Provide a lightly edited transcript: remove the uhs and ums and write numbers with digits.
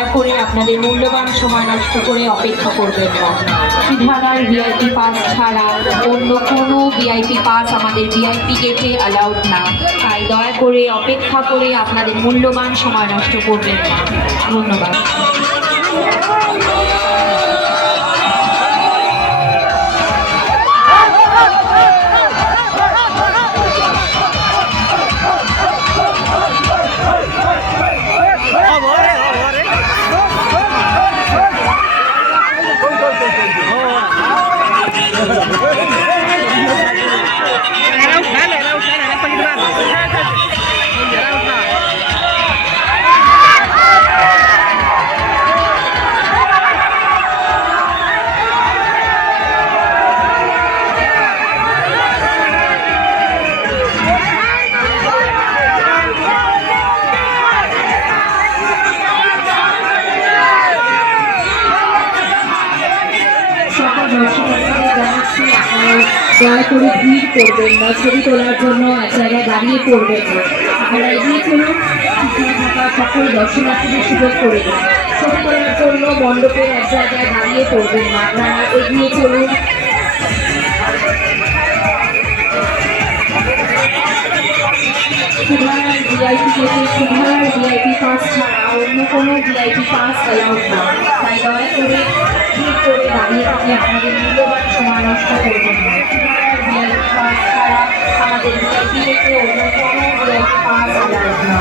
দয়া করে আপনাদের মূল্যবান সময় নষ্ট করে অপেক্ষা করবেন না। সুধারার ভিআইপি পাস ছাড়া অন্য কোনো ভিআইপি পাস আমাদের ভিআইপি গেটে অ্যালাউড না, তাই দয়া করে অপেক্ষা করে আপনাদের মূল্যবান সময় নষ্ট করবেন না। ধন্যবাদ। দয়া করে ভিড় করবেন না, ছবি তোলার জন্য এক জায়গায় দাঁড়িয়ে পড়বেন না। আপনারা এগিয়ে চলুন, পিছনে থাকা সকল দর্শনার্থীদের সুযোগ করে দিন। ছবি তোলার জন্য মণ্ডপের এক জায়গায় দাঁড়িয়ে পড়বেন না, আপনারা এগিয়ে চলুন। সুধারার ভিআইপি গেটে সুধারার ভিআইপি পাস ছাড়া অন্য কোনো ভিআইপি পাস অ্যালাউড না, তাই দয়া করে ভিড় করে দাঁড়িয়ে থেকে আপনাদের মূল্যবান সময় নষ্ট করবেন না। সুধারার ভিআইপি পাস ছাড়া আমাদের ভিআইপি গেটে অন্য কোনো ভিআইপি পাস অ্যালাউড না।